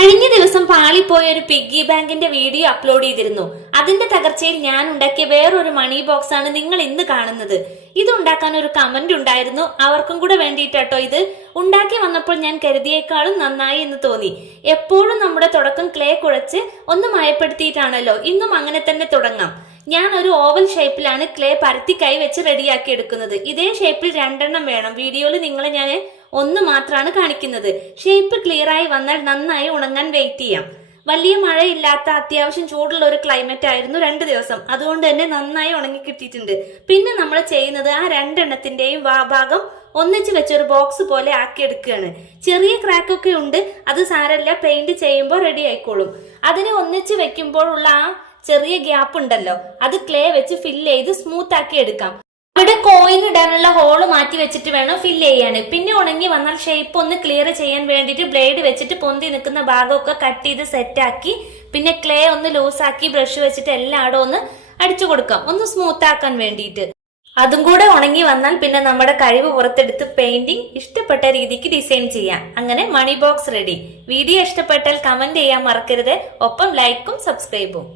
കഴിഞ്ഞ ദിവസം പാളിപ്പോയ ഒരു പിഗ്ഗി ബാങ്കിന്റെ വീഡിയോ അപ്ലോഡ് ചെയ്തിരുന്നു. അതിന്റെ തകർച്ചയിൽ ഞാൻ ഉണ്ടാക്കിയ വേറൊരു മണി ബോക്സ് ആണ് നിങ്ങൾ ഇന്ന് കാണുന്നത്. ഇത് ഉണ്ടാക്കാൻ ഒരു കമന്റ് ഉണ്ടായിരുന്നു, അവർക്കും കൂടെ വേണ്ടിയിട്ടോ. ഇത് ഉണ്ടാക്കി വന്നപ്പോൾ ഞാൻ കരുതിയേക്കാളും നന്നായി എന്ന് തോന്നി. എപ്പോഴും നമ്മുടെ തുടക്കം ക്ലേ കുഴച്ച് ഒന്ന് മയപ്പെടുത്തിയിട്ടാണല്ലോ, ഇന്നും അങ്ങനെ തന്നെ തുടങ്ങാം. ഞാൻ ഒരു ഓവൽ ഷേപ്പിലാണ് ക്ലേ പരത്തി കൈ വെച്ച് റെഡിയാക്കി എടുക്കുന്നത്. ഇതേ ഷേപ്പിൽ 2 എണ്ണം വേണം. വീഡിയോയിൽ നിങ്ങളെ ഞാൻ ഒന്ന് മാത്രമാണ് കാണിക്കുന്നത്. ഷേപ്പ് ക്ലിയർ ആയി വന്നാൽ നന്നായി ഉണങ്ങാൻ വെയിറ്റ് ചെയ്യാം. വലിയ മഴയില്ലാത്ത അത്യാവശ്യം ചൂടുള്ള ഒരു ക്ലൈമറ്റ് ആയിരുന്നു 2 ദിവസം. അതുകൊണ്ട് തന്നെ നന്നായി ഉണങ്ങി കിട്ടിയിട്ടുണ്ട്. പിന്നെ നമ്മൾ ചെയ്യുന്നത് ആ 2 എണ്ണത്തിന്റെയും ഭാഗം ഒന്നിച്ച് വെച്ചൊരു ബോക്സ് പോലെ ആക്കി എടുക്കുകയാണ്. ചെറിയ ക്രാക്കൊക്കെ ഉണ്ട്, അത് സാരമില്ല, പെയിന്റ് ചെയ്യുമ്പോൾ റെഡി ആയിക്കോളും. അതിനെ ഒന്നിച്ച് വെക്കുമ്പോഴുള്ള ആ ചെറിയ ഗ്യാപ്പ് ഉണ്ടല്ലോ, അത് ക്ലേ വെച്ച് ഫില്ല് ചെയ്ത് സ്മൂത്ത് ആക്കി എടുക്കാം. അവിടെ കോയിൻ ഇടാനുള്ള ഹോള് മാറ്റി വെച്ചിട്ട് വേണം ഫില്ല് ചെയ്യാൻ. പിന്നെ ഉണങ്ങി വന്നാൽ ഷേപ്പ് ഒന്ന് ക്ലിയർ ചെയ്യാൻ വേണ്ടിയിട്ട് ബ്ലേഡ് വെച്ചിട്ട് പൊന്തി നിൽക്കുന്ന ഭാഗമൊക്കെ കട്ട് ചെയ്ത് സെറ്റ് ആക്കി പിന്നെ ക്ലേ ഒന്ന് ലൂസാക്കി ബ്രഷ് വെച്ചിട്ട് എല്ലായിടും ഒന്ന് അടിച്ചു കൊടുക്കാം, ഒന്ന് സ്മൂത്ത് ആക്കാൻ വേണ്ടിയിട്ട്. അതും കൂടെ ഉണങ്ങി വന്നാൽ പിന്നെ നമ്മുടെ കഴിവ് പുറത്തെടുത്ത് പെയിന്റിംഗ് ഇഷ്ടപ്പെട്ട രീതിക്ക് ഡിസൈൻ ചെയ്യാം. അങ്ങനെ മണി ബോക്സ് റെഡി. വീഡിയോ ഇഷ്ടപ്പെട്ടാൽ കമന്റ് ചെയ്യാൻ മറക്കരുത്. ഒപ്പം ലൈക്കും സബ്സ്ക്രൈബും.